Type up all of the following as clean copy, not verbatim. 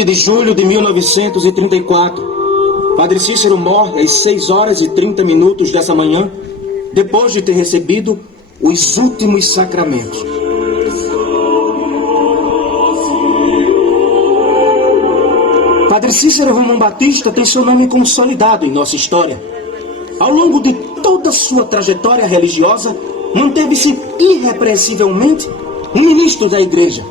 20 de julho de 1934, Padre Cícero morre às 6 horas e 30 minutos dessa manhã, depois de ter recebido os últimos sacramentos. Padre Cícero Romão Batista tem seu nome consolidado em nossa história. Ao longo de toda sua trajetória religiosa, manteve-se irrepreensivelmente um ministro da Igreja,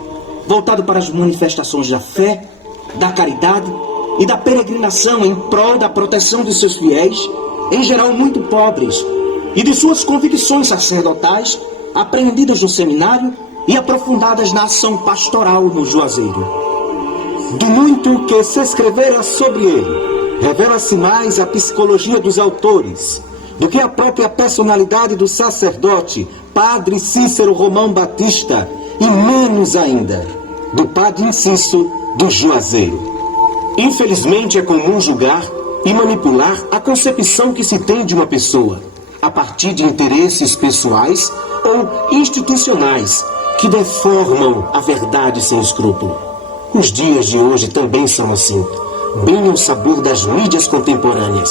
voltado para as manifestações da fé, da caridade e da peregrinação em prol da proteção de seus fiéis, em geral muito pobres, e de suas convicções sacerdotais, aprendidas no seminário e aprofundadas na ação pastoral no Juazeiro. Do muito que se escrevera sobre ele, revela-se mais a psicologia dos autores do que a própria personalidade do sacerdote Padre Cícero Romão Batista, e menos ainda do Padre Inciso do Juazeiro. Infelizmente é comum julgar e manipular a concepção que se tem de uma pessoa, a partir de interesses pessoais ou institucionais que deformam a verdade sem escrúpulo. Os dias de hoje também são assim, bem ao sabor das mídias contemporâneas.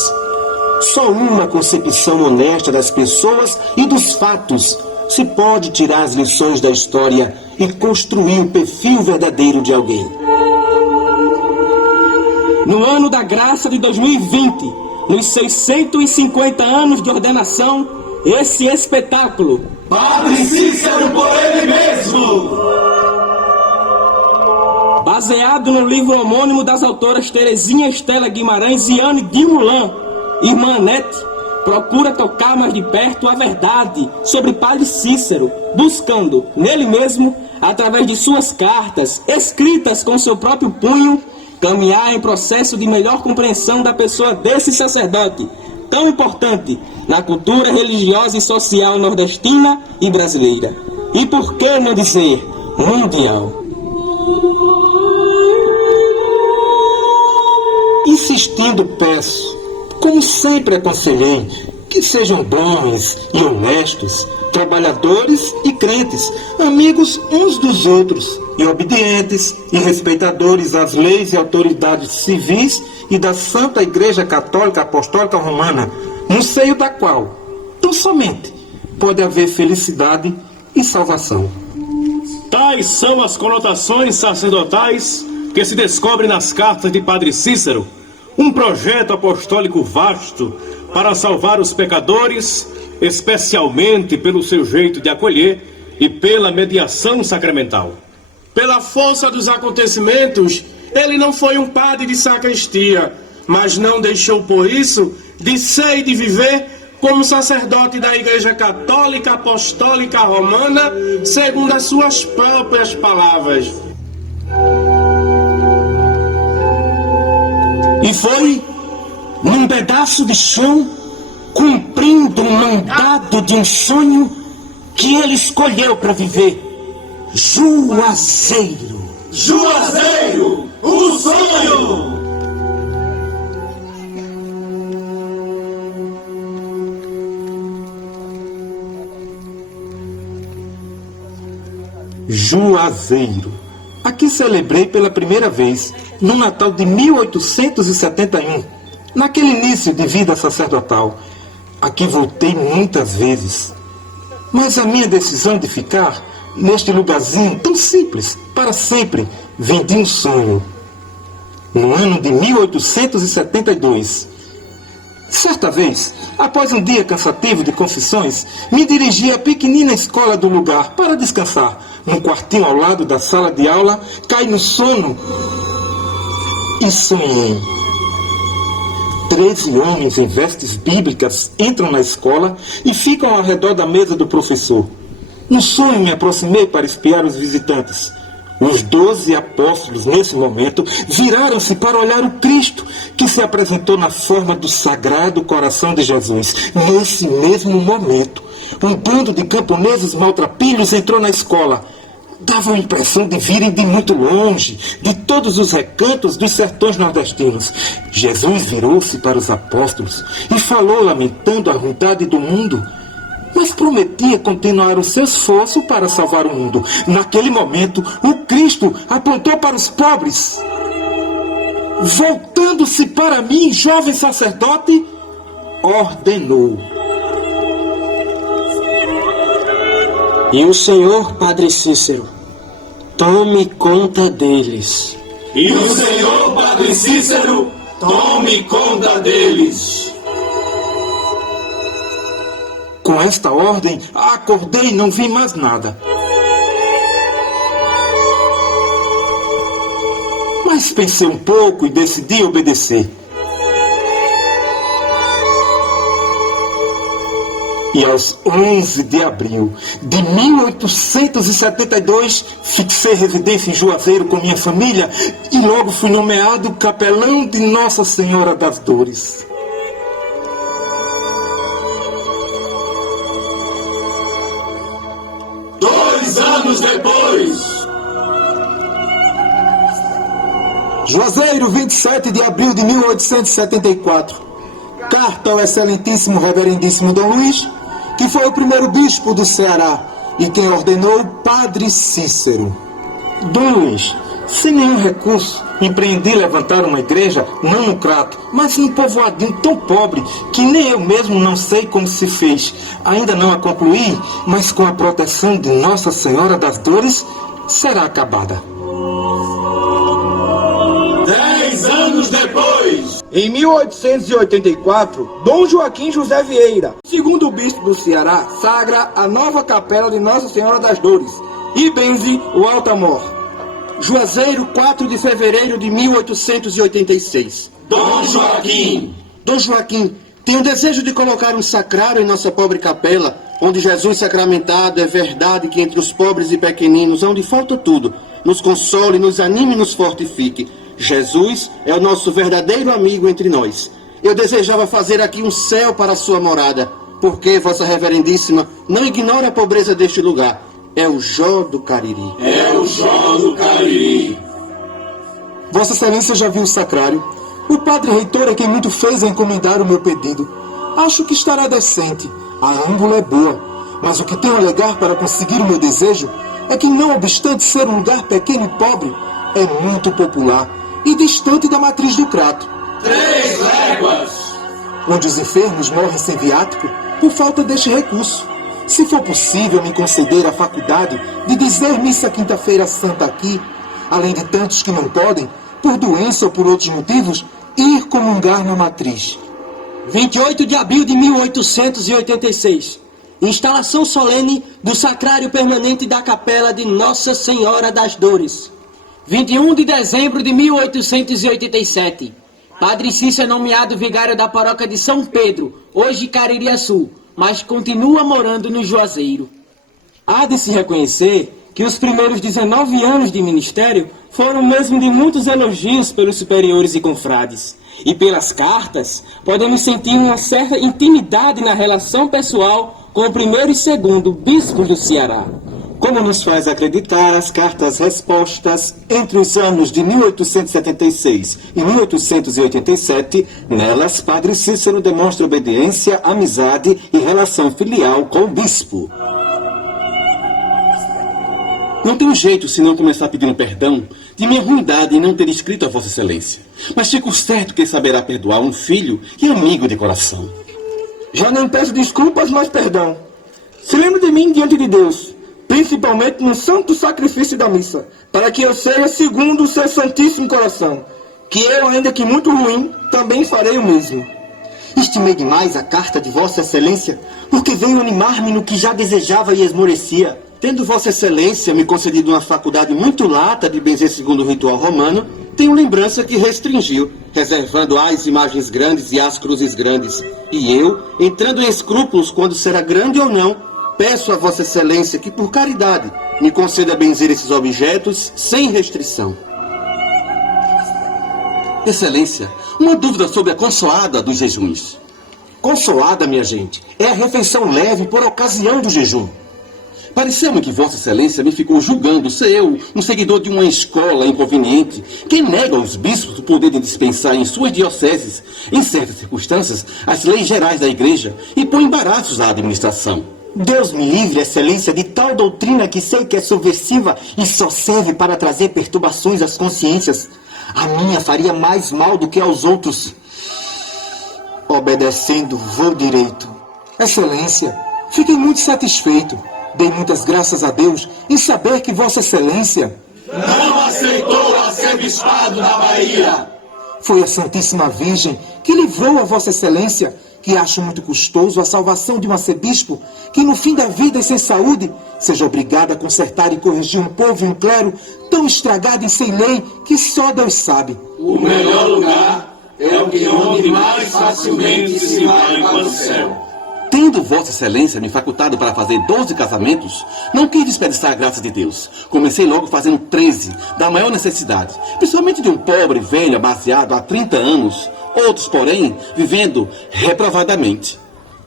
Só uma concepção honesta das pessoas e dos fatos se pode tirar as lições da história e construir o perfil verdadeiro de alguém. No ano da graça de 2020, nos 650 anos de ordenação, esse espetáculo, Padre Cícero por ele mesmo, baseado no livro homônimo das autoras Terezinha Estela Guimarães e Anne de Moulin, Irmã Anete, procura tocar mais de perto a verdade sobre Padre Cícero, buscando nele mesmo, através de suas cartas, escritas com seu próprio punho, caminhar em processo de melhor compreensão da pessoa desse sacerdote, tão importante na cultura religiosa e social nordestina e brasileira. E por que não dizer mundial? Insistindo, peço, como sempre aconselhei, que sejam bons e honestos, trabalhadores e crentes, amigos uns dos outros, e obedientes e respeitadores às leis e autoridades civis e da Santa Igreja Católica Apostólica Romana, no seio da qual, tão somente, pode haver felicidade e salvação. Tais são as conotações sacerdotais que se descobrem nas cartas de Padre Cícero, um projeto apostólico vasto para salvar os pecadores, especialmente pelo seu jeito de acolher e pela mediação sacramental. Pela força dos acontecimentos, ele não foi um padre de sacristia, mas não deixou por isso de ser e de viver como sacerdote da Igreja Católica Apostólica Romana, segundo as suas próprias palavras. E foi num pedaço de chão, cumprindo um mandado de um sonho que ele escolheu para viver. Juazeiro. Juazeiro, o sonho! Juazeiro. Aqui celebrei pela primeira vez, no Natal de 1871, naquele início de vida sacerdotal. Aqui voltei muitas vezes. Mas a minha decisão de ficar neste lugarzinho tão simples, para sempre, vem de um sonho. No ano de 1872, certa vez, após um dia cansativo de confissões, me dirigi à pequenina escola do lugar para descansar. Num quartinho ao lado da sala de aula, caí no sono e sonhei. 13 homens em vestes bíblicas entram na escola e ficam ao redor da mesa do professor. No sonho me aproximei para espiar os visitantes. Os 12 apóstolos, nesse momento, viraram-se para olhar o Cristo, que se apresentou na forma do Sagrado Coração de Jesus. Nesse mesmo momento, um bando de camponeses maltrapilhos entrou na escola. Dava a impressão de virem de muito longe, de todos os recantos dos sertões nordestinos. Jesus virou-se para os apóstolos e falou lamentando a ruindade do mundo, mas prometia continuar o seu esforço para salvar o mundo. Naquele momento, o Cristo apontou para os pobres voltando-se para mim, jovem sacerdote, ordenou: E o senhor, Padre Cícero, tome conta deles. E o senhor, Padre Cícero, tome conta deles. Com esta ordem, acordei e não vi mais nada. Mas pensei um pouco e decidi obedecer. E aos 11 de abril de 1872, fixei residência em Juazeiro com minha família e logo fui nomeado capelão de Nossa Senhora das Dores. Anos depois, Juazeiro, 27 de abril de 1874. Carta ao excelentíssimo reverendíssimo Dom Luís, que foi o primeiro bispo do Ceará e quem ordenou Padre Cícero. Dom Luís, sem nenhum recurso, empreendi levantar uma igreja, não no Crato, mas num povoadinho tão pobre que nem eu mesmo não sei como se fez. Ainda não a concluí, mas com a proteção de Nossa Senhora das Dores, será acabada. 10 anos depois, Em 1884, Dom Joaquim José Vieira, segundo bispo do Ceará, sagra a nova capela de Nossa Senhora das Dores e benze o Altamor. Juazeiro, 4 de fevereiro de 1886. Dom Joaquim, Dom Joaquim, tenho desejo de colocar um sacrário em nossa pobre capela, onde Jesus sacramentado é verdade que entre os pobres e pequeninos, onde falta tudo, nos console, nos anime e nos fortifique. Jesus é o nosso verdadeiro amigo entre nós. Eu desejava fazer aqui um céu para a sua morada, porque, vossa reverendíssima, não ignore a pobreza deste lugar. É o Jó do Cariri. é o Jó do Cariri. Vossa Excelência já viu o sacrário? O padre reitor é quem muito fez a encomendar o meu pedido. Acho que estará decente. A âmbula é boa. Mas o que tenho a alegar para conseguir o meu desejo é que, não obstante ser um lugar pequeno e pobre, é muito popular e distante da matriz do Crato, 3 léguas, onde os enfermos morrem sem viático por falta deste recurso. Se for possível me conceder a faculdade de dizer missa quinta-feira santa aqui, além de tantos que não podem, por doença ou por outros motivos, ir comungar na matriz. 28 de abril de 1886. Instalação solene do Sacrário Permanente da Capela de Nossa Senhora das Dores. 21 de dezembro de 1887. Padre Cícero é nomeado vigário da paróquia de São Pedro, hoje Caririaçu, mas continua morando no Juazeiro. Há de se reconhecer que os primeiros 19 anos de ministério foram mesmo de muitos elogios pelos superiores e confrades. E pelas cartas, podemos sentir uma certa intimidade na relação pessoal com o primeiro e segundo bispos do Ceará. Como nos faz acreditar as cartas-respostas entre os anos de 1876 e 1887, nelas Padre Cícero demonstra obediência, amizade e relação filial com o bispo. Não tenho jeito senão começar pedindo perdão de minha ruindade em não ter escrito a Vossa Excelência. Mas fico certo que saberá perdoar um filho e amigo de coração. Já não peço desculpas, mas perdão. Se lembre de mim diante de Deus, principalmente no santo sacrifício da missa, para que eu seja segundo o seu santíssimo coração, que eu, ainda que muito ruim, também farei o mesmo. Estimei demais a carta de Vossa Excelência, porque veio animar-me no que já desejava e esmorecia. Tendo Vossa Excelência me concedido uma faculdade muito lata de benzer segundo o ritual romano, tenho lembrança que restringiu, reservando as imagens grandes e as cruzes grandes. E eu, entrando em escrúpulos quando será grande ou não, peço a Vossa Excelência que, por caridade, me conceda benzer esses objetos sem restrição. Excelência, uma dúvida sobre a consoada dos jejuns. Consolada, minha gente, é a refeição leve por ocasião do jejum. Pareceu-me que Vossa Excelência me ficou julgando ser eu um seguidor de uma escola inconveniente que nega aos bispos o poder de dispensar em suas dioceses, em certas circunstâncias, as leis gerais da Igreja e põe embaraços à administração. Deus me livre, Excelência, de tal doutrina que sei que é subversiva e só serve para trazer perturbações às consciências. A minha faria mais mal do que aos outros. Obedecendo, vou direito. Excelência, fiquei muito satisfeito. Dei muitas graças a Deus em saber que Vossa Excelência não aceitou arcebispado na Bahia. Foi a Santíssima Virgem que livrou a Vossa Excelência, que acho muito custoso a salvação de um arcebispo que no fim da vida e sem saúde seja obrigado a consertar e corrigir um povo e um clero tão estragado e sem lei que só Deus sabe. O melhor lugar é o que onde mais facilmente se vai para o céu. Tendo Vossa Excelência me facultado para fazer 12 casamentos, não quis desperdiçar a graça de Deus. Comecei logo fazendo 13, da maior necessidade, principalmente de um pobre velho amaziado há 30 anos, outros, porém, vivendo reprovadamente.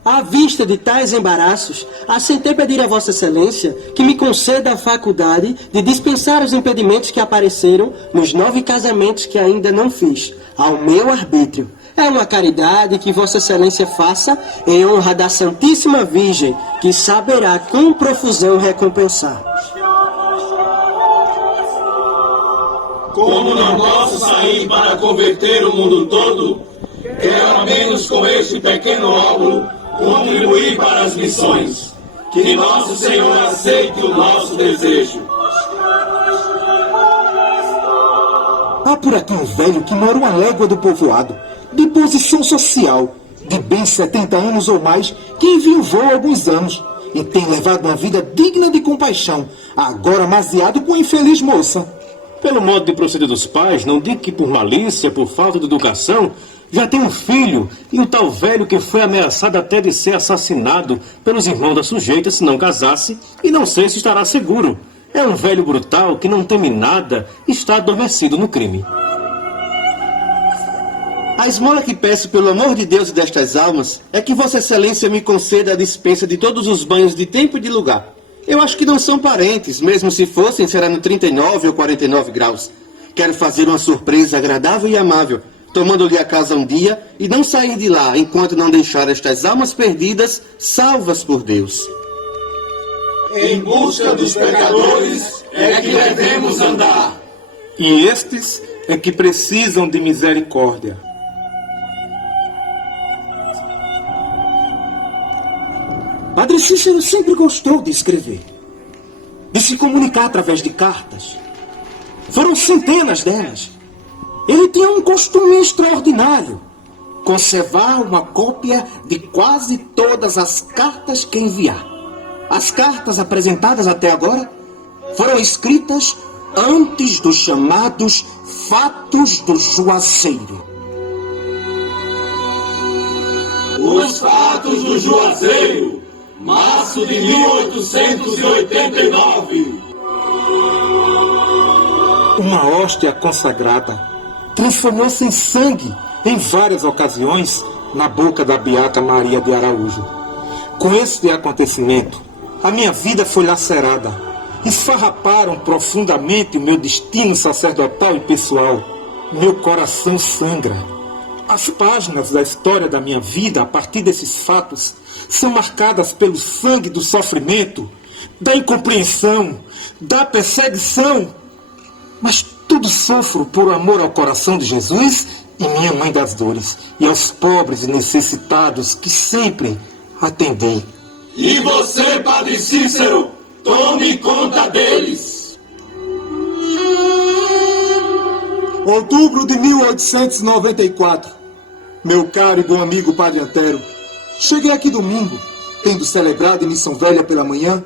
À vista de tais embaraços, aceitei pedir a Vossa Excelência que me conceda a faculdade de dispensar os impedimentos que apareceram nos 9 casamentos que ainda não fiz, ao meu arbítrio. É uma caridade que Vossa Excelência faça em honra da Santíssima Virgem, que saberá com profusão recompensar. Como não posso sair para converter o mundo todo, quero ao menos com este pequeno óvulo contribuir para as missões. Que Nosso Senhor aceite o nosso desejo. Há por aqui um velho que mora uma légua do povoado, de posição social, de bem 70 anos ou mais, que enviuvou há alguns anos e tem levado uma vida digna de compaixão, agora amaziado com a infeliz moça. Pelo modo de proceder dos pais, não digo que por malícia, por falta de educação, já tem um filho e o tal velho que foi ameaçado até de ser assassinado pelos irmãos da sujeita se não casasse e não sei se estará seguro. É um velho brutal que não teme nada e está adormecido no crime. A esmola que peço pelo amor de Deus e destas almas é que Vossa Excelência me conceda a dispensa de todos os banhos de tempo e de lugar. Eu acho que não são parentes, mesmo se fossem, será no 39 ou 49 graus. Quero fazer uma surpresa agradável e amável, tomando-lhe a casa um dia e não sair de lá enquanto não deixar estas almas perdidas salvas por Deus. Em busca dos pecadores é que devemos andar. E estes é que precisam de misericórdia. Padre Cícero sempre gostou de escrever, de se comunicar através de cartas. Foram centenas delas. Ele tinha um costume extraordinário: conservar uma cópia de quase todas as cartas que enviar. As cartas apresentadas até agora foram escritas antes dos chamados Fatos do Juazeiro. Os Fatos do Juazeiro, março de 1889. Uma hóstia consagrada transformou-se em sangue em várias ocasiões na boca da beata Maria de Araújo. Com este acontecimento, a minha vida foi lacerada. Esfarraparam profundamente o meu destino sacerdotal e pessoal. Meu coração sangra. As páginas da história da minha vida, a partir desses fatos, são marcadas pelo sangue do sofrimento, da incompreensão, da perseguição. Mas tudo sofro por amor ao coração de Jesus e minha Mãe das Dores, e aos pobres e necessitados que sempre atendei. E você, Padre Cícero, tome conta deles. Outubro de 1894. Meu caro e bom amigo Padre Antero, cheguei aqui domingo, tendo celebrado em Missão Velha pela manhã,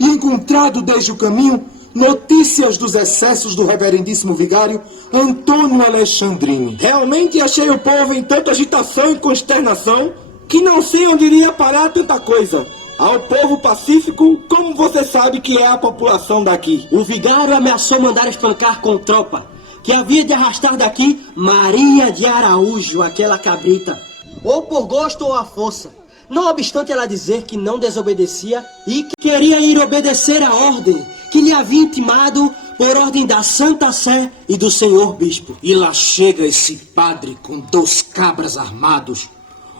e encontrado desde o caminho notícias dos excessos do reverendíssimo vigário Antônio Alexandrini. Realmente achei o povo em tanta agitação e consternação que não sei onde iria parar tanta coisa. Ao povo pacífico, como você sabe que é a população daqui. O vigário ameaçou mandar espancar com tropa, que havia de arrastar daqui Maria de Araújo, aquela cabrita, ou por gosto ou à força, não obstante ela dizer que não desobedecia e que queria ir obedecer à ordem que lhe havia intimado por ordem da Santa Sé e do senhor bispo. E lá chega esse padre com 2 cabras armados,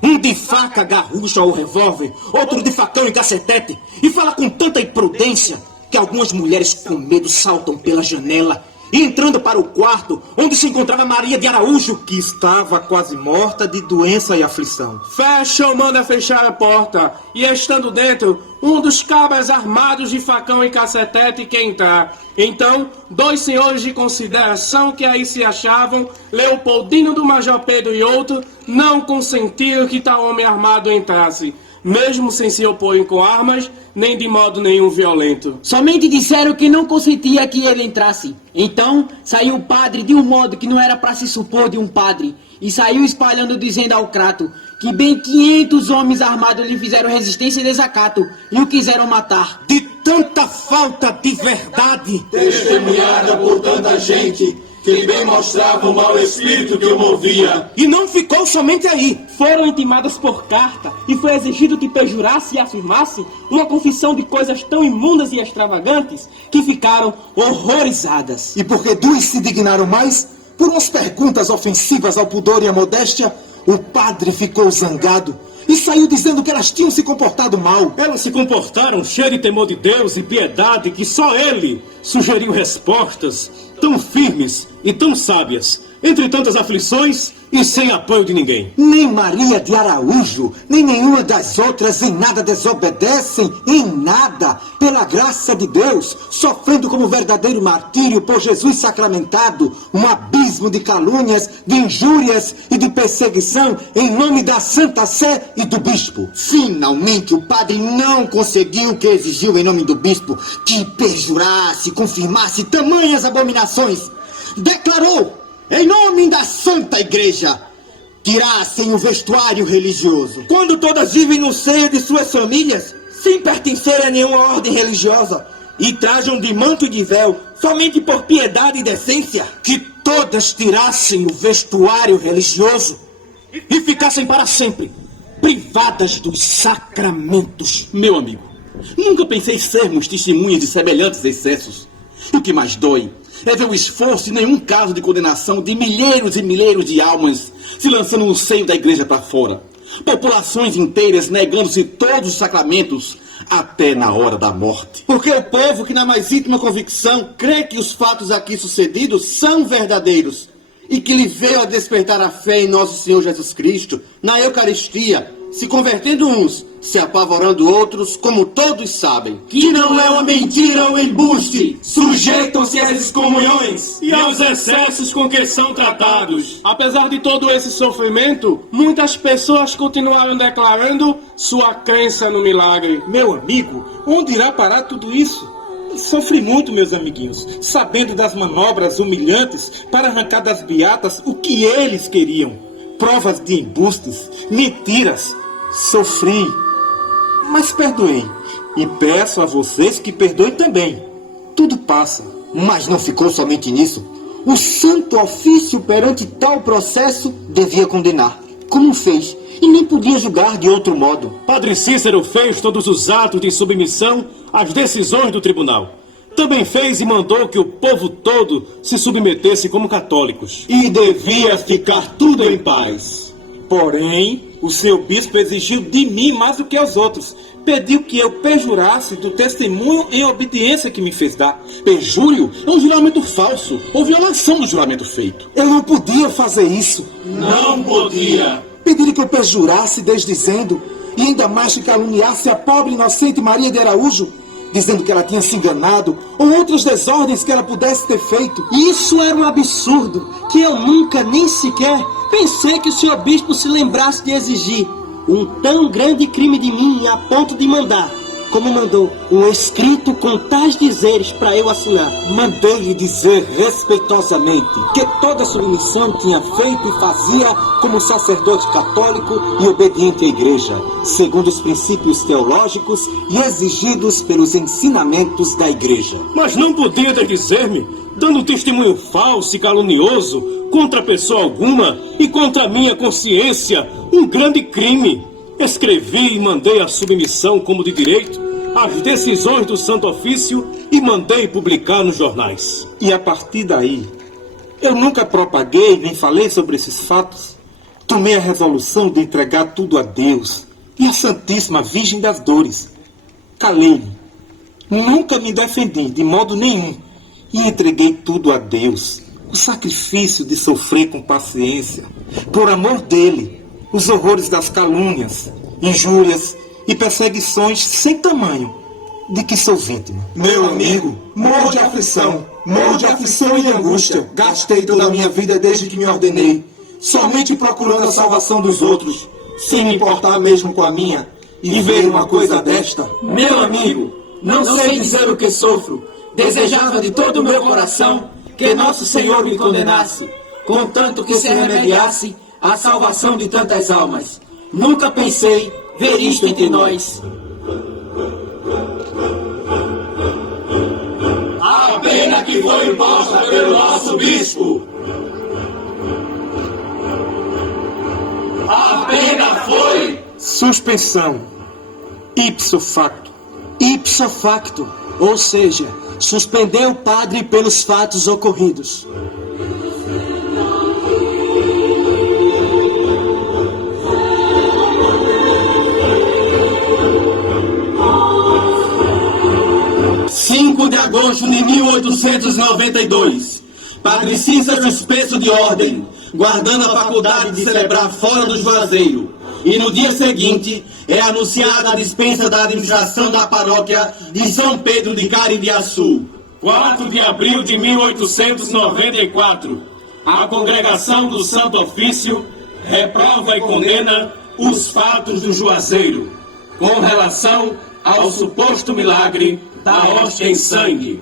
um de faca, garrucha ou revólver, outro de facão e cacetete, e fala com tanta imprudência que algumas mulheres com medo saltam pela janela e entrando para o quarto onde se encontrava Maria de Araújo, que estava quase morta de doença e aflição. Fecha ou manda fechar a porta, e estando dentro, um dos cabras armados de facão e cacetete que entrar. Então, 2 senhores de consideração que aí se achavam, Leopoldino do Major Pedro e outro, não consentiram que tal homem armado entrasse, mesmo sem se opor com armas, nem de modo nenhum violento. Somente disseram que não consentia que ele entrasse. Então, saiu o padre de um modo que não era para se supor de um padre, e saiu espalhando dizendo ao Crato que bem 500 homens armados lhe fizeram resistência e desacato, e o quiseram matar. De tanta falta de verdade, Testemunhada por tanta gente, que bem mostrava o mau espírito que o movia. e não ficou somente aí. Foram intimadas por carta e foi exigido que perjurasse e afirmasse uma confissão de coisas tão imundas e extravagantes que ficaram horrorizadas. E porque duas se dignaram mais, por umas perguntas ofensivas ao pudor e à modéstia, o padre ficou zangado e saiu dizendo que elas tinham se comportado mal. Elas se comportaram cheio de temor de Deus e piedade que só ele sugeriu respostas tão firmes e tão sábias, entre tantas aflições e sem apoio de ninguém. Nem Maria de Araújo, nem nenhuma das outras em nada desobedecem, em nada, pela graça de Deus, sofrendo como verdadeiro martírio por Jesus sacramentado, um abismo de calúnias, de injúrias e de perseguição em nome da Santa Sé e do Bispo. Finalmente, o padre não conseguiu o que exigiu em nome do bispo, que perjurasse, confirmasse tamanhas abominações. Declarou, em nome da Santa Igreja, tirassem o vestuário religioso. Quando todas vivem no seio de suas famílias, sem pertencer a nenhuma ordem religiosa, e trajam de manto e de véu, somente por piedade e decência. Que todas tirassem o vestuário religioso e ficassem para sempre privadas dos sacramentos. Meu amigo, nunca pensei sermos testemunhas de semelhantes excessos. O que mais dói é ver o esforço e nenhum caso de condenação de milheiros e milheiros de almas se lançando no seio da igreja para fora. Populações inteiras negando-se todos os sacramentos até na hora da morte. Porque o povo que na mais íntima convicção crê que os fatos aqui sucedidos são verdadeiros e que lhe veio a despertar a fé em nosso Senhor Jesus Cristo, na Eucaristia, se convertendo uns, se apavorando outros, como todos sabem. Que não é uma mentira ou embuste, sujeitam-se às excomunhões E aos excessos com que são tratados. Apesar de todo esse sofrimento, muitas pessoas continuaram declarando sua crença no milagre. Meu amigo, onde irá parar tudo isso? Sofri muito, meus amiguinhos, sabendo das manobras humilhantes para arrancar das beatas o que eles queriam. Provas de embustes, mentiras. Sofri, mas perdoei. E peço a vocês que perdoem também. Tudo passa. Mas não ficou somente nisso. O santo ofício perante tal processo devia condenar, como fez, e nem podia julgar de outro modo. Padre Cícero fez todos os atos de submissão às decisões do tribunal. Também fez e mandou que o povo todo se submetesse como católicos. E devia ficar tudo em paz. Porém, o seu bispo exigiu de mim mais do que aos outros. Pediu que eu perjurasse do testemunho em obediência que me fez dar. Perjúrio é um juramento falso ou violação do juramento feito. Eu não podia fazer isso. não podia. Pediram que eu perjurasse desdizendo, e ainda mais que caluniasse a pobre inocente Maria de Araújo, dizendo que ela tinha se enganado, ou outras desordens que ela pudesse ter feito. Isso era um absurdo, que eu nunca, nem sequer, pensei que o senhor bispo se lembrasse de exigir um tão grande crime de mim a ponto de mandar, como mandou, um escrito com tais dizeres para eu assinar. Mandei-lhe dizer respeitosamente que toda submissão tinha feito e fazia como sacerdote católico e obediente à igreja, segundo os princípios teológicos e exigidos pelos ensinamentos da igreja. Mas não podia desdizer-me, dando testemunho falso e calunioso contra pessoa alguma e contra a minha consciência, um grande crime. Escrevi e mandei a submissão como de direito às decisões do Santo Ofício e mandei publicar nos jornais. E a partir daí, eu nunca propaguei nem falei sobre esses fatos. Tomei a resolução de entregar tudo a Deus e à Santíssima Virgem das Dores. Calei-me. Nunca me defendi de modo nenhum. e entreguei tudo a Deus. O sacrifício de sofrer com paciência, por amor dele, os horrores das calúnias, injúrias e perseguições sem tamanho de que sou vítima. Meu amigo, morro de aflição e angústia. Gastei toda a minha vida desde que me ordenei, somente procurando a salvação dos outros, sem me importar mesmo com a minha. E ver uma coisa desta, Meu amigo, não sei dizer o que sofro. Desejava de todo o meu coração que nosso Senhor me condenasse, contanto que se remediasse a salvação de tantas almas. Nunca pensei ver isto entre nós. A pena que foi imposta pelo nosso bispo. A pena foi Suspensão. Ipso facto. Ipso facto, ou seja, suspendeu o padre pelos fatos ocorridos. de agosto de 1892. Padre Cícero suspenso de ordem, guardando a faculdade de celebrar fora do Juazeiro. E no dia seguinte é anunciada a dispensa da administração da paróquia de São Pedro de Carimbiaçu. 4 de abril de 1894. A congregação do Santo Ofício reprova e condena os fatos do Juazeiro, com relação ao suposto milagre da hóstia em sangue.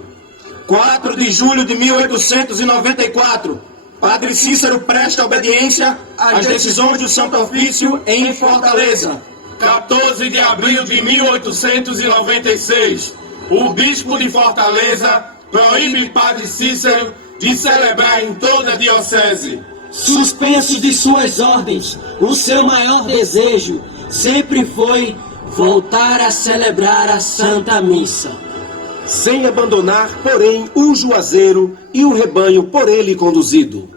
4 de julho de 1894. Padre Cícero presta obediência às decisões do Santo Ofício em Fortaleza. 14 de abril de 1896. O bispo de Fortaleza proíbe Padre Cícero de celebrar em toda a diocese. Suspenso de suas ordens, o seu maior desejo sempre foi voltar a celebrar a Santa Missa. Sem abandonar, porém, o Juazeiro e o rebanho por ele conduzido.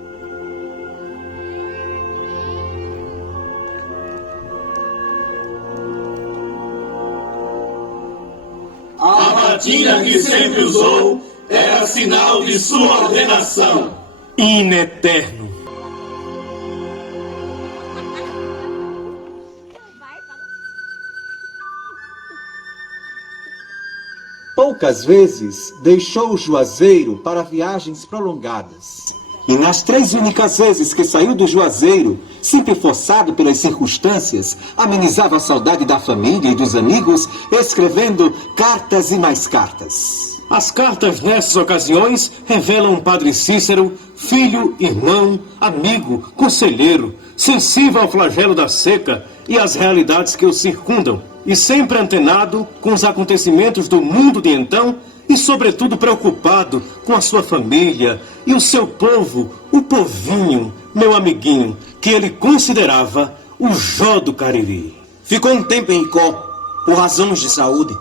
A batina que sempre usou era sinal de sua ordenação. In eterno. Poucas vezes deixou o Juazeiro para viagens prolongadas. E nas 3 únicas vezes que saiu do Juazeiro, sempre forçado pelas circunstâncias, amenizava a saudade da família e dos amigos, escrevendo cartas e mais cartas. As cartas nessas ocasiões revelam um Padre Cícero, filho, irmão, amigo, conselheiro, sensível ao flagelo da seca e às realidades que o circundam, e sempre antenado com os acontecimentos do mundo de então e, sobretudo, preocupado com a sua família e o seu povo, o povinho, meu amiguinho, que ele considerava o Jó do Cariri. Ficou um tempo em Icó, por razões de saúde.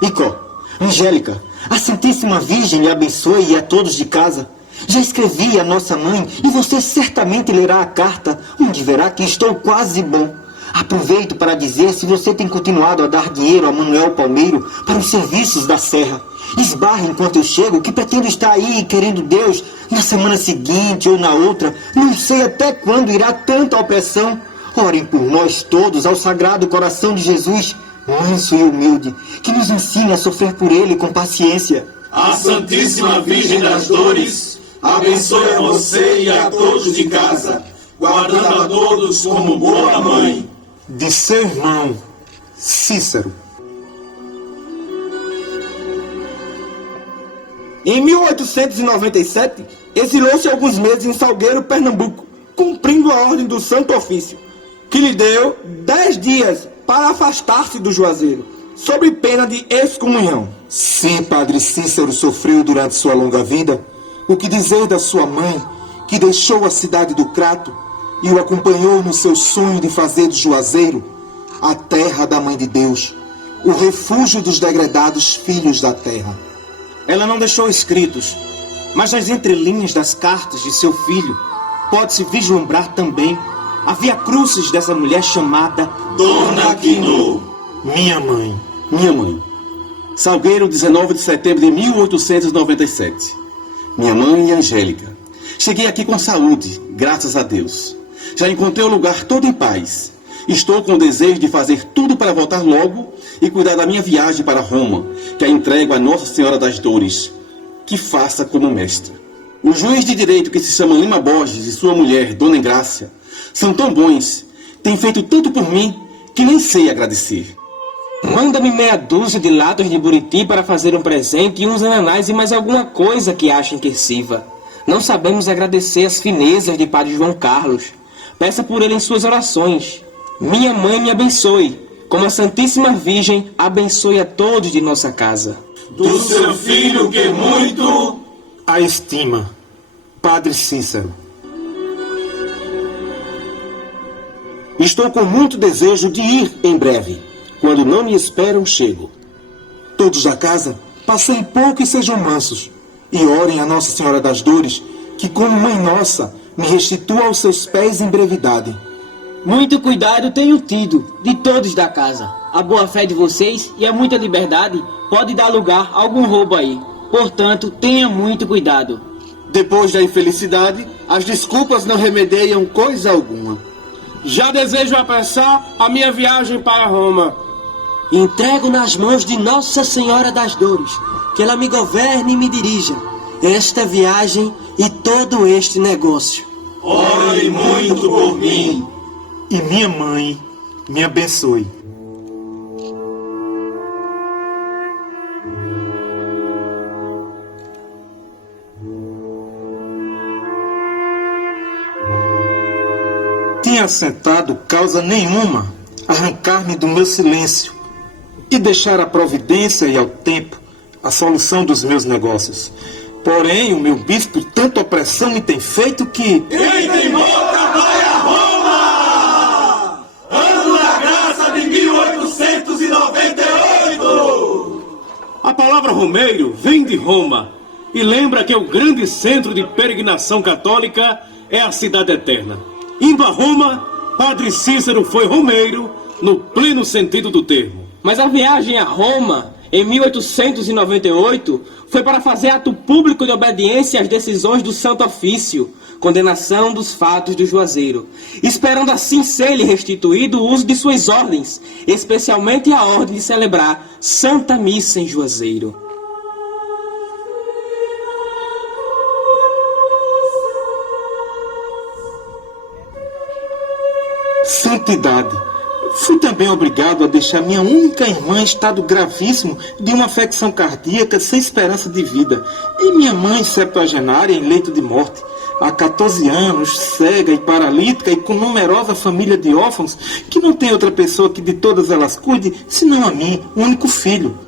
Icó, Angélica, a Santíssima Virgem lhe abençoe e a todos de casa. Já escrevi a nossa mãe e você certamente lerá a carta, onde verá que estou quase bom. Aproveito para dizer se você tem continuado a dar dinheiro a Manuel Palmeiro para os serviços da serra. Esbarre enquanto eu chego, que pretendo estar aí, querendo Deus, na semana seguinte ou na outra. Não sei até quando irá tanta opressão. Orem por nós todos ao Sagrado Coração de Jesus, manso e humilde, que nos ensine a sofrer por ele com paciência. A Santíssima Virgem das Dores abençoe a você e a todos de casa, guardando a todos como boa mãe. De seu irmão, Cícero. Em 1897, exilou-se alguns meses em Salgueiro, Pernambuco, cumprindo a ordem do Santo Ofício, que lhe deu 10 dias para afastar-se do Juazeiro, sob pena de excomunhão. Se Padre Cícero sofreu durante sua longa vida, o que dizer da sua mãe, que deixou a cidade do Crato e o acompanhou no seu sonho de fazer do Juazeiro a terra da Mãe de Deus, o refúgio dos degredados filhos da terra. Ela não deixou escritos, mas nas entrelinhas das cartas de seu filho pode-se vislumbrar também a via-crucis dessa mulher chamada Dona Quinô. Minha mãe. Salgueiro, 19 de setembro de 1897. minha mãe Angélica. Cheguei aqui com saúde, graças a Deus. Já encontrei o lugar todo em paz. Estou com o desejo de fazer tudo para voltar logo e cuidar da minha viagem para Roma, que a entrego a Nossa Senhora das Dores, que faça como mestra. O juiz de direito que se chama Lima Borges e sua mulher, Dona Engrácia, são tão bons, têm feito tanto por mim, que nem sei agradecer. Manda-me meia dúzia de latas de buriti para fazer um presente e uns ananás e mais alguma coisa que achem que sirva. Não sabemos agradecer as finezas de Padre João Carlos. Peça por ele em suas orações. Minha mãe me abençoe, como a Santíssima Virgem abençoe a todos de nossa casa. Do seu filho que muito A estima, Padre Cícero. Estou com muito desejo de ir em breve. Quando não me esperam, chego. Todos da casa, passem pouco e sejam mansos. E orem a Nossa Senhora das Dores, que como Mãe Nossa, me restitua aos seus pés em brevidade. Muito cuidado tenho tido de todos da casa. A boa fé de vocês e a muita liberdade pode dar lugar a algum roubo aí. Portanto, tenha muito cuidado. Depois da infelicidade, as desculpas não remediam coisa alguma. Já desejo apressar a minha viagem para Roma. Entrego nas mãos de Nossa Senhora das Dores, que ela me governe e me dirija esta viagem e todo este negócio. ore muito por mim. E minha mãe me abençoe. Tinha assentado causa nenhuma arrancar-me do meu silêncio e deixar à providência e ao tempo a solução dos meus negócios. Porém, o meu bispo tanta opressão me tem feito que... Quem tem boca vai a Roma! Ano da graça de 1898! A palavra romeiro vem de Roma e lembra que o grande centro de peregrinação católica é a cidade eterna. Indo a Roma, Padre Cícero foi romeiro no pleno sentido do termo. Mas a viagem a Roma, em 1898, foi para fazer ato público de obediência às decisões do Santo Ofício, condenação dos fatos do Juazeiro, esperando assim ser-lhe restituído o uso de suas ordens, especialmente a ordem de celebrar Santa Missa em Juazeiro. Santidade. Fui também obrigado a deixar minha única irmã em estado gravíssimo de uma afecção cardíaca sem esperança de vida. E minha mãe septuagenária em leito de morte. Há 14 anos, cega e paralítica e com numerosa família de órfãos que não tem outra pessoa que de todas elas cuide, senão a mim, o único filho.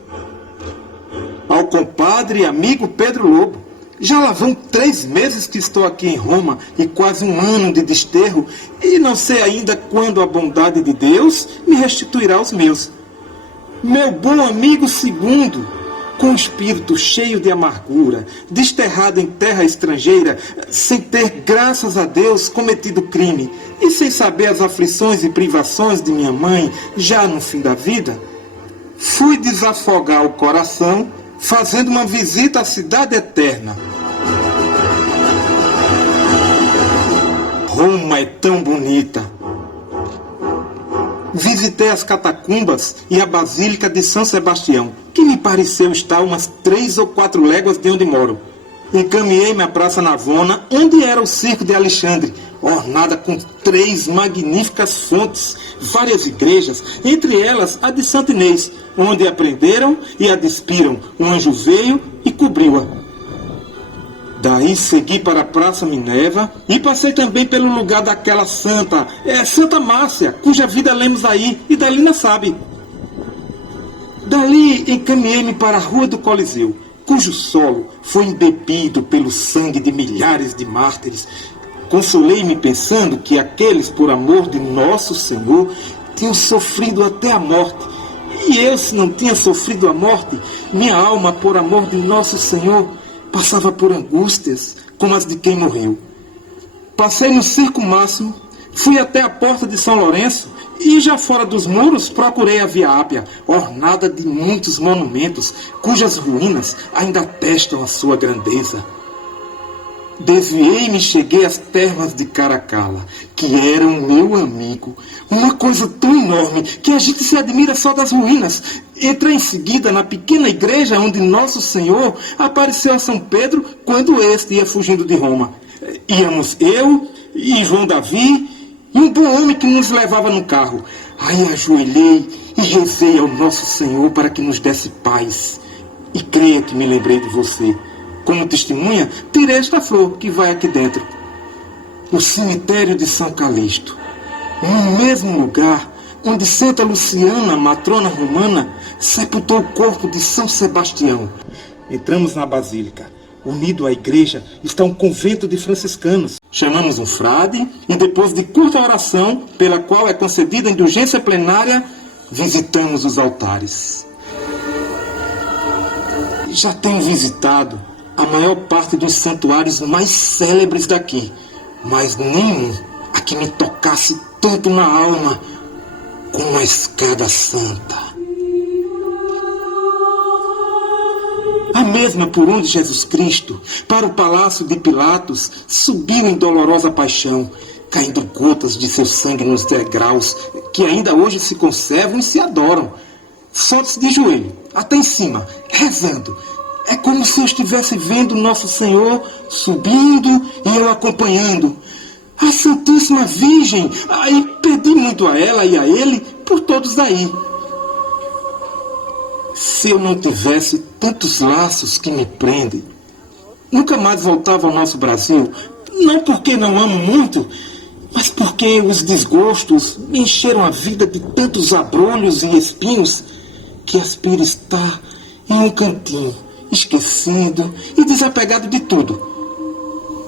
Ao compadre e amigo Pedro Lobo. Já lá vão 3 meses que estou aqui em Roma e quase 1 ano de desterro e não sei ainda quando a bondade de Deus me restituirá os meus. Meu bom amigo segundo, com o espírito cheio de amargura, desterrado em terra estrangeira, sem ter, graças a Deus, cometido crime e sem saber as aflições e privações de minha mãe já no fim da vida, fui desafogar o coração fazendo uma visita à cidade eterna. Roma é tão bonita. Visitei as catacumbas e a Basílica de São Sebastião, que me pareceu estar umas 3 ou 4 léguas de onde moro. Encaminhei-me à Praça Navona, onde era o Circo de Alexandre, ornada com 3 magníficas fontes, várias igrejas, entre elas a de Santo Inês, onde aprenderam e a despiram. Um anjo veio e cobriu-a. Daí segui para a Praça Minerva e passei também pelo lugar daquela santa, Santa Márcia, cuja vida lemos aí e Dalina sabe. Dali encaminhei-me para a Rua do Coliseu, cujo solo foi embebido pelo sangue de milhares de mártires. Consolei-me pensando que aqueles, por amor de nosso Senhor, tinham sofrido até a morte. E eu, se não tinha sofrido a morte, minha alma, por amor de nosso Senhor, passava por angústias, como as de quem morreu. Passei no Circo Máximo, fui até a Porta de São Lourenço e, já fora dos muros, procurei a Via Ápia, ornada de muitos monumentos, cujas ruínas ainda atestam a sua grandeza. Desviei-me e cheguei às termas de Caracalla, que eram meu amigo. Uma coisa tão enorme que a gente se admira só das ruínas. Entrei em seguida na pequena igreja onde Nosso Senhor apareceu a São Pedro quando este ia fugindo de Roma. Íamos eu e João Davi e um bom homem que nos levava no carro. Aí ajoelhei e rezei ao Nosso Senhor para que nos desse paz. E creia que me lembrei de você. Como testemunha, tirei esta flor que vai aqui dentro. No cemitério de São Calixto, no mesmo lugar onde Santa Luciana, matrona romana, sepultou o corpo de São Sebastião. Entramos na basílica. Unido à igreja está um convento de franciscanos. Chamamos um frade e depois de curta oração, pela qual é concedida a indulgência plenária, visitamos os altares. Já tenho visitado a maior parte dos santuários mais célebres daqui, mas nenhum a que me tocasse tanto na alma como a Escada Santa. A mesma por onde Jesus Cristo, para o palácio de Pilatos, subiu em dolorosa paixão, caindo gotas de seu sangue nos degraus, que ainda hoje se conservam e se adoram. Solte-se de joelho, até em cima, rezando. É como se eu estivesse vendo Nosso Senhor subindo e eu acompanhando. A Santíssima Virgem, aí pedi muito a ela e a ele por todos aí. Se eu não tivesse tantos laços que me prendem, nunca mais voltava ao nosso Brasil, não porque não amo muito, mas porque os desgostos me encheram a vida de tantos abrolhos e espinhos que aspiro estar em um cantinho, esquecido e desapegado de tudo,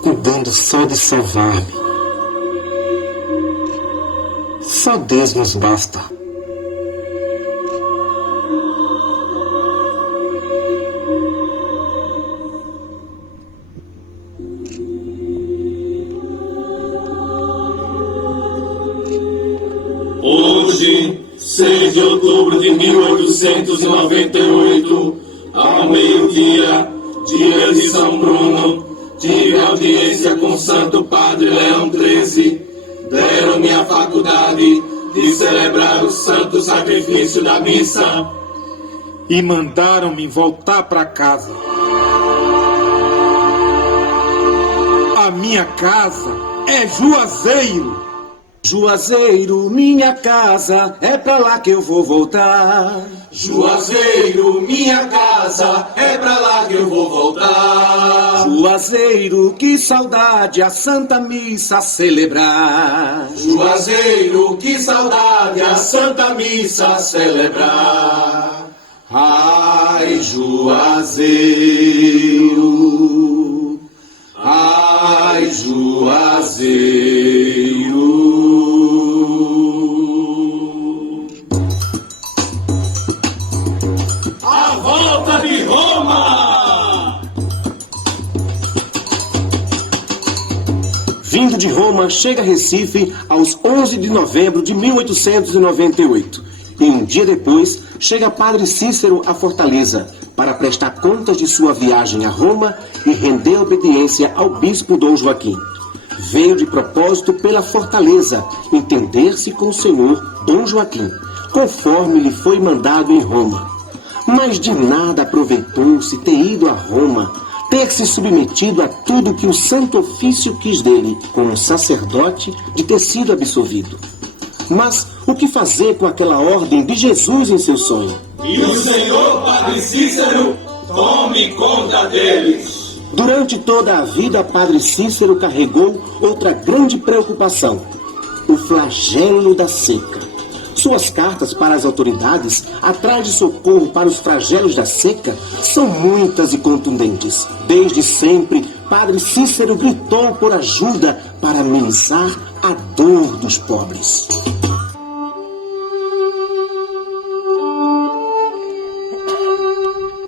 cuidando só de salvar-me. Só Deus nos basta. Hoje, 6 de outubro de 1898, ao meio-dia, dia de São Bruno, tive audiência com o Santo Padre Leão XIII. Deram-me a faculdade de celebrar o santo sacrifício da missa. E mandaram-me voltar para casa. A minha casa é Juazeiro. Juazeiro, minha casa, é pra lá que eu vou voltar. Juazeiro, minha casa, é pra lá que eu vou voltar. Juazeiro, que saudade a Santa Missa celebrar. Juazeiro, que saudade a Santa Missa celebrar. Ai, Juazeiro, ai, Juazeiro. A volta de Roma! Vindo de Roma, chega a Recife aos 11 de novembro de 1898. E um dia depois, chega Padre Cícero a Fortaleza para prestar contas de sua viagem a Roma e render obediência ao bispo Dom Joaquim. Veio de propósito pela Fortaleza entender-se com o senhor Dom Joaquim, conforme lhe foi mandado em Roma. Mas de nada aproveitou-se ter ido a Roma, ter se submetido a tudo que o Santo Ofício quis dele, como sacerdote, de ter sido absolvido. Mas o que fazer com aquela ordem de Jesus em seu sonho? E o senhor Padre Cícero tome conta deles. Durante toda a vida, Padre Cícero carregou outra grande preocupação: o flagelo da seca. Suas cartas para as autoridades, atrás de socorro para os flagelos da seca, são muitas e contundentes. Desde sempre, Padre Cícero gritou por ajuda para amenizar a dor dos pobres.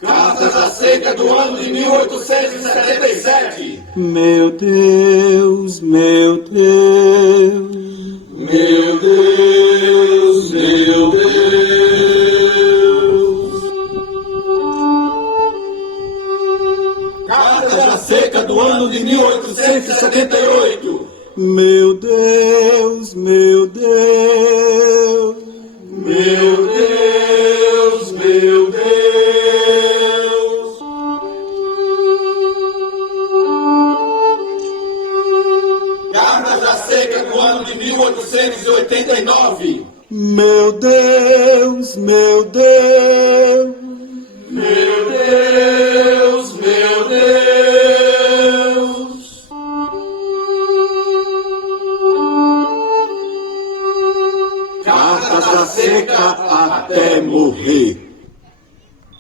Carta da seca do ano de 1877. Meu Deus, meu Deus, meu Deus, meu Deus. Carta da seca do ano de 1877. 1978. Meu Deus, meu Deus, Meu Deus, meu Deus. Cartas da Seca do ano de 1889. meu Deus, meu Deus, Meu Deus, meu Deus. cartas da seca até morrer.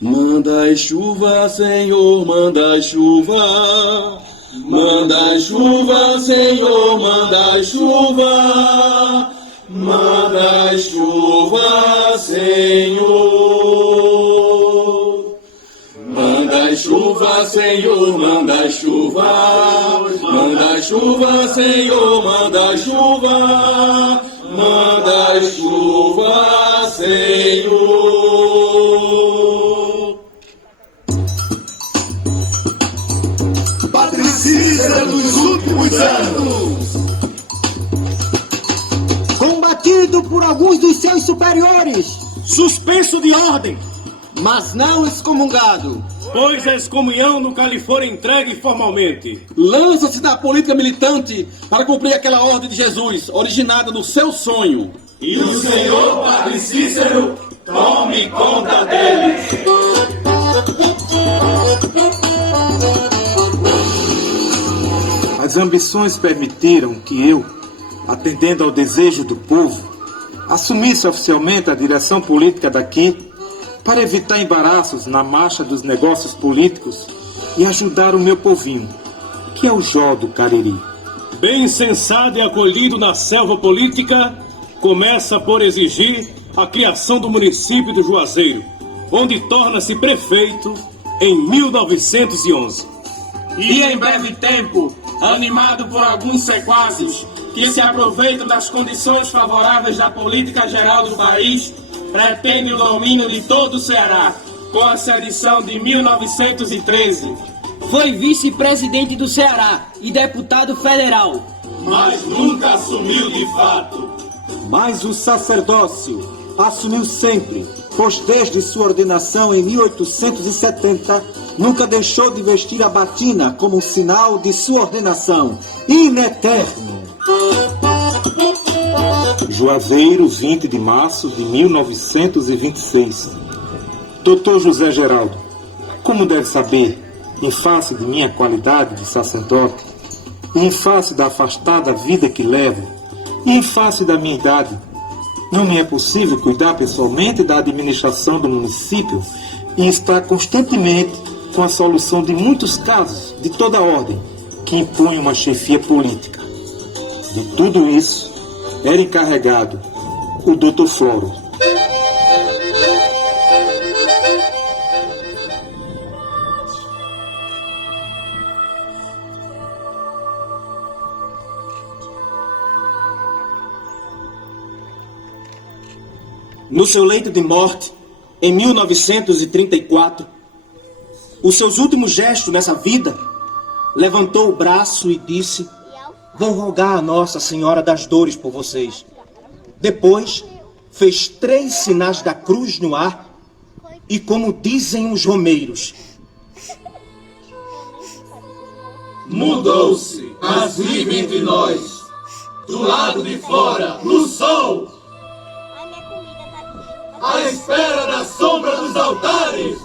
Manda chuva, Senhor, manda chuva. Manda chuva, Senhor, manda chuva. Manda chuva, Senhor. Manda chuva, Senhor, manda chuva. Manda chuva, Senhor, manda chuva. Manda chuva, Senhor. Padre Cícero nos últimos anos. Combatido por alguns dos seus superiores, Suspenso de ordem. Mas não excomungado. Pois a excomunhão nunca lhe for entregue formalmente. Lança-se da política militante para cumprir aquela ordem de Jesus, originada no seu sonho. E o Senhor Padre Cícero tome conta deles. As ambições permitiram que eu, atendendo ao desejo do povo, assumisse oficialmente a direção política daqui para evitar embaraços na marcha dos negócios políticos e ajudar o meu povinho, que é o Jó do Cariri. Bem sensado e acolhido na selva política, começa por exigir a criação do município do Juazeiro, onde torna-se prefeito em 1911. E em breve tempo, animado por alguns sequazes que se aproveitam das condições favoráveis da política geral do país, pretende o domínio de todo o Ceará, com a sedição de 1913. Foi vice-presidente do Ceará e deputado federal. Mas nunca assumiu de fato. Mas o sacerdócio assumiu sempre, pois desde sua ordenação em 1870, nunca deixou de vestir a batina como sinal de sua ordenação, in eterno. Juazeiro, 20 de março de 1926. Doutor José Geraldo, como deve saber, em face de minha qualidade de sacerdote, e em face da afastada vida que levo, e em face da minha idade, não me é possível cuidar pessoalmente da administração do município e estar constantemente com a solução de muitos casos de toda ordem que impõem uma chefia política. De tudo isso, era encarregado o Dr. Floro. No seu leito de morte, em 1934, os seus últimos gestos nessa vida, levantou o braço e disse: "Vou rogar a Nossa Senhora das Dores por vocês." Depois, fez 3 sinais da cruz no ar e, como dizem os romeiros, Mudou-se, mas vive entre nós. Do lado de fora, no sol, à espera da sombra dos altares.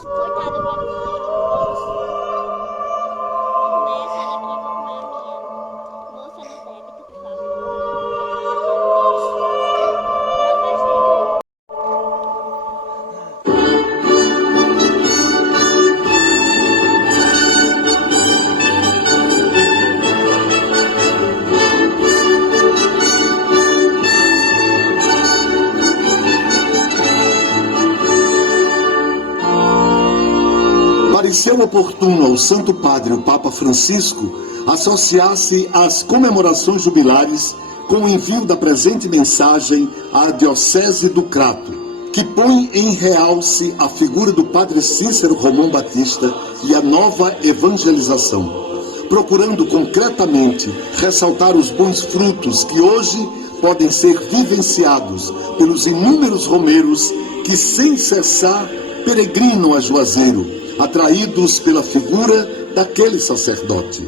Pareceu oportuno ao Santo Padre, o Papa Francisco, associar-se às comemorações jubilares com o envio da presente mensagem à Diocese do Crato, que põe em realce a figura do Padre Cícero Romão Batista e a nova evangelização. procurando concretamente ressaltar os bons frutos que hoje podem ser vivenciados pelos inúmeros romeiros que sem cessar peregrinam a Juazeiro, atraídos pela figura daquele sacerdote.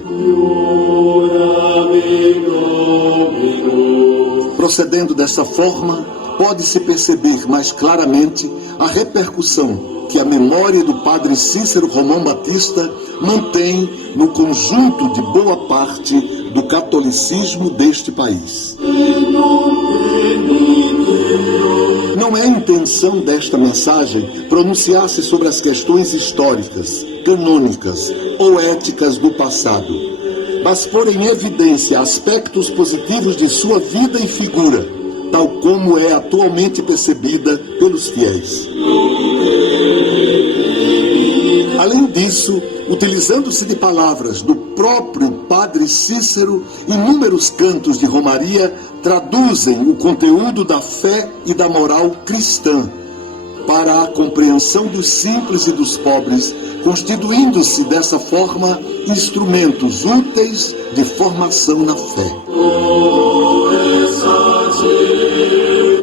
Procedendo desta forma, pode-se perceber mais claramente a repercussão que a memória do padre Cícero Romão Batista mantém no conjunto de boa parte do catolicismo deste país. Não é intenção desta mensagem pronunciar-se sobre as questões históricas, canônicas ou éticas do passado, mas pôr em evidência aspectos positivos de sua vida e figura, tal como é atualmente percebida pelos fiéis. Além disso, utilizando-se de palavras do próprio padre Cícero, inúmeros cantos de romaria traduzem o conteúdo da fé e da moral cristã para a compreensão dos simples e dos pobres, constituindo-se dessa forma instrumentos úteis de formação na fé.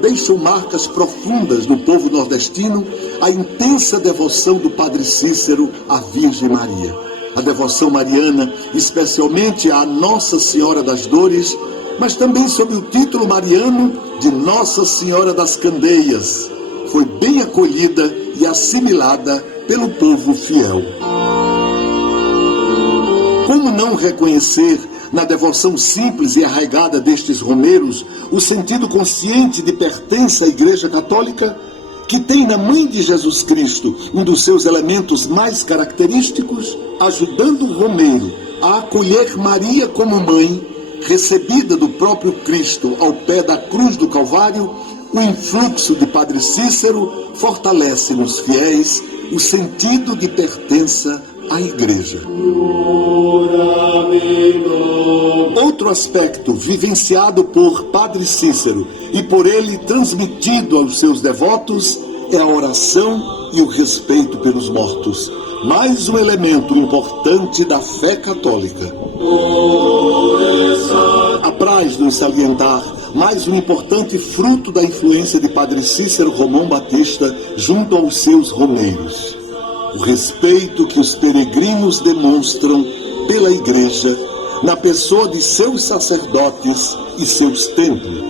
Deixam marcas profundas no povo nordestino a intensa devoção do padre Cícero à Virgem Maria. A devoção mariana, especialmente à Nossa Senhora das Dores, mas também sob o título mariano de Nossa Senhora das Candeias, foi bem acolhida e assimilada pelo povo fiel. Como não reconhecer na devoção simples e arraigada destes romeiros o sentido consciente de pertença à Igreja Católica, que tem na Mãe de Jesus Cristo um dos seus elementos mais característicos, ajudando o romeiro a acolher Maria como mãe, recebida do próprio Cristo ao pé da cruz do Calvário. O influxo de Padre Cícero fortalece nos fiéis o sentido de pertença à Igreja. Outro aspecto vivenciado por Padre Cícero e por ele transmitido aos seus devotos é a oração e o respeito pelos mortos, mais um elemento importante da fé católica. Apraz-nos salientar mais um importante fruto da influência de Padre Cícero Romão Batista junto aos seus romeiros: o respeito que os peregrinos demonstram pela Igreja na pessoa de seus sacerdotes e seus templos.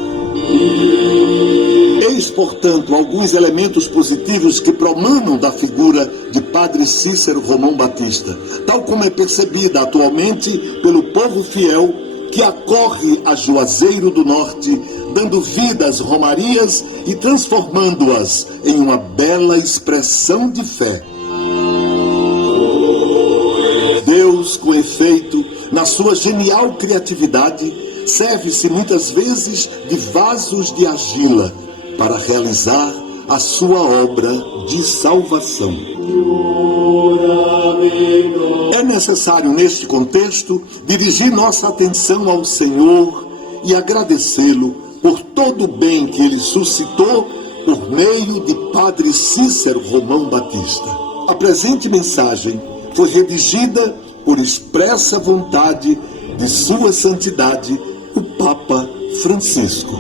Eis, portanto, alguns elementos positivos que promanam da figura de Padre Cícero Romão Batista, tal como é percebida atualmente pelo povo fiel que acorre a Juazeiro do Norte, dando vida às romarias e transformando-as em uma bela expressão de fé. Deus, com efeito, na sua genial criatividade, serve-se muitas vezes de vasos de argila para realizar a sua obra de salvação. É necessário, neste contexto, dirigir nossa atenção ao Senhor e agradecê-lo por todo o bem que Ele suscitou por meio de Padre Cícero Romão Batista. A presente mensagem foi redigida por expressa vontade de Sua Santidade, o Papa Francisco.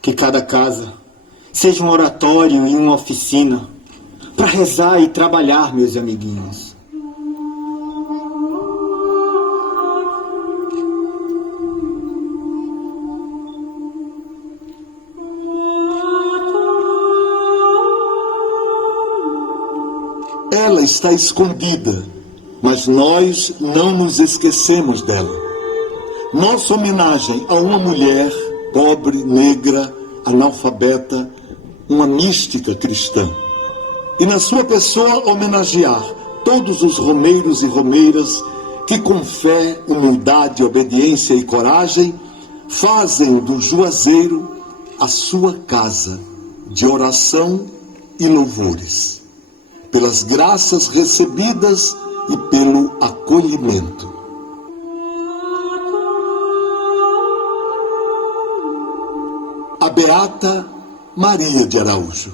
Que cada casa seja um oratório e uma oficina para rezar e trabalhar, meus amiguinhos. Ela está escondida, mas nós não nos esquecemos dela. Nossa homenagem a uma mulher pobre, negra, analfabeta, uma mística cristã. E na sua pessoa homenagear todos os romeiros e romeiras que com fé, humildade, obediência e coragem fazem do Juazeiro a sua casa de oração e louvores, pelas graças recebidas e pelo acolhimento. A Beata Maria de Araújo.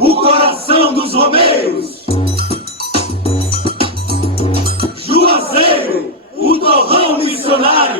o coração dos romeiros. Juazeiro, o torrão missionário.